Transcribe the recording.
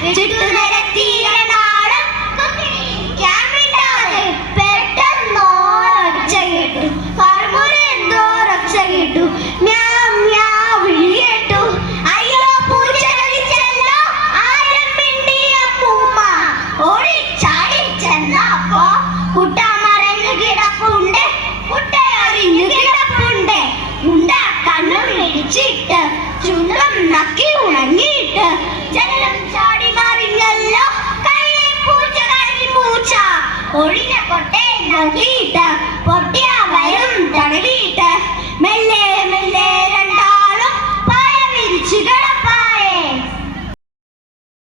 ചിട്ടു നിരത്തിയ നാടൻ ക്യാമിണ്ടാതെ പെട്ടെന്നോരൊച്ച കേട്ടു. പറമ്പൂരെന്തോരൊച്ച കേട്ടു. മ്യാവ് മ്യാവ് വിളി കേട്ടു. അയ്യോ പൂച്ച കളിച്ചല്ലോ. ആരും മിണ്ടിയ അമ്മൂമ്മ ഓടിച്ചാടി ചെന്നപ്പോ കുട്ട മറഞ്ഞു കിടപ്പുണ്ട്. കുട്ടയറിഞ്ഞു കിടപ്പുണ്ട്. മുണ്ട കണ്ണു മിടിച്ചിട്ട് ചുണ്ടം നക്കി ഉണങ്ങിയിട്ട് ജനലും ചാടി മറിഞ്ഞല്ലോ. കള്ളി പൂച്ച കള്ളി പൂച്ച ഒഴിഞ്ഞ കൊട്ടേ നോക്കിയിട്ട്